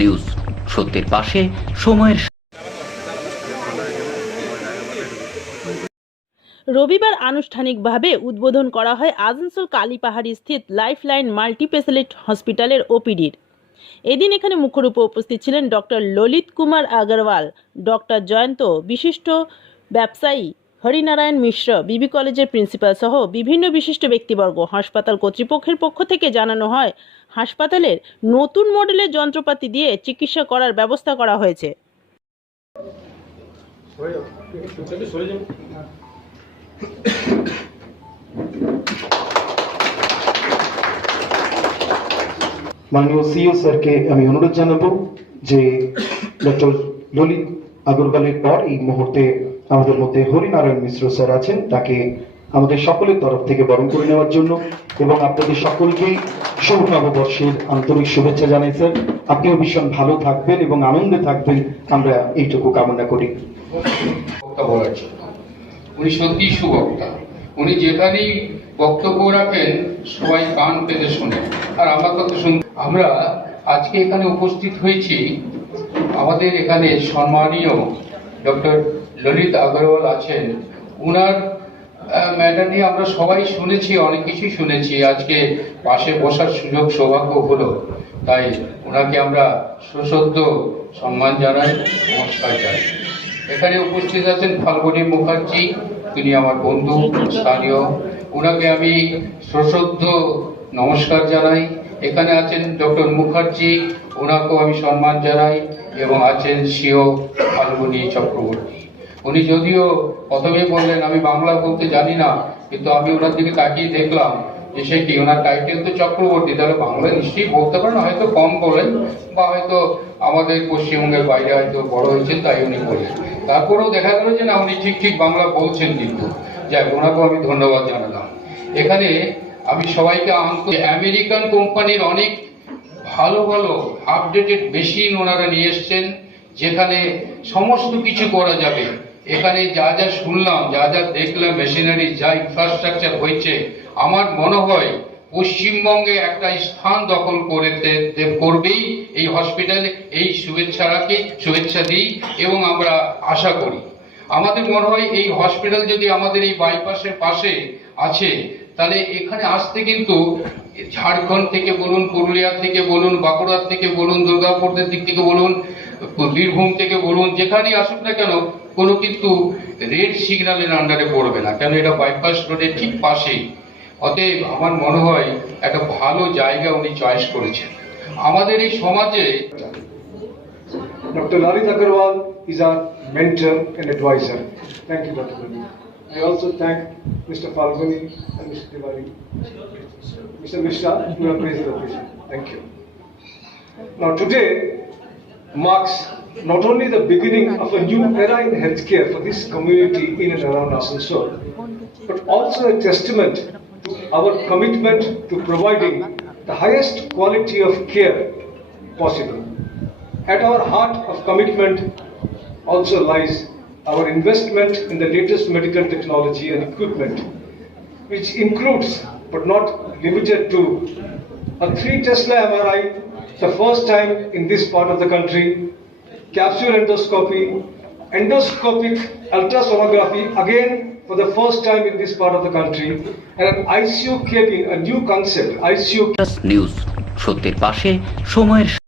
News, সত্যের পাশে, সময়ের। রবিবার আনুষ্ঠানিকভাবে উদ্বোধন করা হয় আসানসোল কালীপাহাড়ি স্থিত লাইফলাইন মাল্টিস্পেশালিটি হসপিটালের ওপিডির। এদিন এখানে মুখ্যরূপে উপস্থিত ছিলেন ডক্টর ললিত কুমার আগরওয়াল, ডক্টর জয়ন্ত, বিশিষ্ট ব্যবসায়ী হরিনারায়ণ মিশ্র, বিবি কলেজের প্রিন্সিপাল সহ বিভিন্ন বিশিষ্ট ব্যক্তিবর্গ। হাসপাতাল কর্তৃপক্ষের পক্ষ থেকে জানানো হয়, হাসপাতালের নতুন মডেলের যন্ত্রপাতি দিয়ে চিকিৎসা করার ব্যবস্থা করা হয়েছে। মাননীয় সিইও স্যারকে আমি অনুরোধ জানাবো যে ডক্টর ললিত আগরওয়ালের পর এই মুহূর্তে আমাদের মধ্যে হরিনারায়ণ মিশ্র স্যার আছেন, তাকে আমাদের সকলের তরফ থেকে বরণ করে নেওয়ার জন্য এবং আপনাদের সকলকেই শুভ নববর্ষের আন্তরিক শুভেচ্ছা জানাই স্যার। আপনিও ভীষণ ভালো থাকবেন এবং আনন্দে থাকবেন, আমরা এইটুকু কামনা করি। উনি সত্যি সুবক্তা, উনি যেখানেই বক্তব্য রাখেন সবাই কান পেতে শোনে, আর আমার কথা আমরা আজকে এখানে উপস্থিত হয়েছি। আমাদের এখানে সম্মানীয় ডক্টর ললিত আগরওয়াল আছেন, উনার ম্যাটার নিয়ে আমরা সবাই শুনেছি, অনেক কিছুই শুনেছি। আজকে পাশে বসার সুযোগ সৌভাগ্য হলো, তাই ওনাকে আমরা সশ্রদ্ধ সম্মান জানাই, নমস্কার জানাই। এখানে উপস্থিত আছেন ফাল্গুনী মুখার্জি, তিনি আমার বন্ধু স্থানীয়, ওনাকে আমি সশ্রদ্ধ নমস্কার জানাই। এখানে আছেন ডক্টর মুখার্জি, ওনাকেও আমি সম্মান জানাই। এবং আছেন সিও ফাল্গুনী চক্রবর্তী। উনি যদিও প্রথমে বললেন আমি বাংলা বলতে জানি না, কিন্তু আমি ওনার দিকে তাকিয়ে দেখলাম যে সে কি, ওনার টাইটেল তো চক্রবর্তী, তাহলে বাংলা নিশ্চয়ই বলতে পারেন, হয়তো কম বলেন বা হয়তো আমাদের পশ্চিমবঙ্গের বাইরে হয়তো বড় হয়েছেন তাই উনি বলেন। তারপরেও দেখা গেল যে না, উনি ঠিক বাংলা বলছেন, কিন্তু যাই ওনাকেও আমি ধন্যবাদ জানালাম। এখানে আমি সবাইকে আমেরিকান কোম্পানির অনেক ভালো ভালো আপডেটেড মেশিন ওনারা নিয়ে এসছেন, যেখানে সমস্ত কিছু করা যাবে। এখানে যা যা শুনলাম, যা যা দেখলাম, মেশিনারি যা ইনফ্রাস্ট্রাকচার হয়েছে, আমার মনে হয় পশ্চিমবঙ্গে একটা স্থান দখল করবেই এই হসপিটাল। এই শুভেচ্ছা দিই এবং আমরা আশা করি, আমাদের মনে হয় এই হসপিটাল যদি আমাদের এই বাইপাসের পাশে আছে, তাহলে এখানে আসতে কিন্তু ঝাড়খণ্ড থেকে বলুন, পুরুলিয়া থেকে বলুন, বাঁকুড়ার থেকে বলুন, দুর্গাপুরের দিক থেকে বলুন, বীরভূম থেকে বলুন, যেখানেই আসুক না কেন, কোনো কিন্তু রেড সিগন্যালের আন্ডারে পড়বে না, কেন এটা বাইপাস রোডের ঠিক পাশেই। অতএব আমার মনে হয় একটা ভালো জায়গা উনি চয়েস করেছেন আমাদের এই সমাজে। Dr. Lalit Agarwal is our mentor and advisor. Thank you, Dr. Lalit. I also thank Mr. Falguni and Mr. Tiwari. Mr. Mishra, you have raised the occasion. Thank you. Now today marks not only the beginning of a new era in healthcare for this community in and around Asansol, but also a testament to our commitment to providing the highest quality of care possible. At our heart of commitment also lies our investment in the latest medical technology and equipment, which includes but not limited to a 3 Tesla MRI, the first time in this part of the country, capsule endoscopy, endoscopic ultrasonography, again for the first time in this part of the country, and an ICU cabin, a new concept, ICU news, সত্যের পাশে, সময়ের।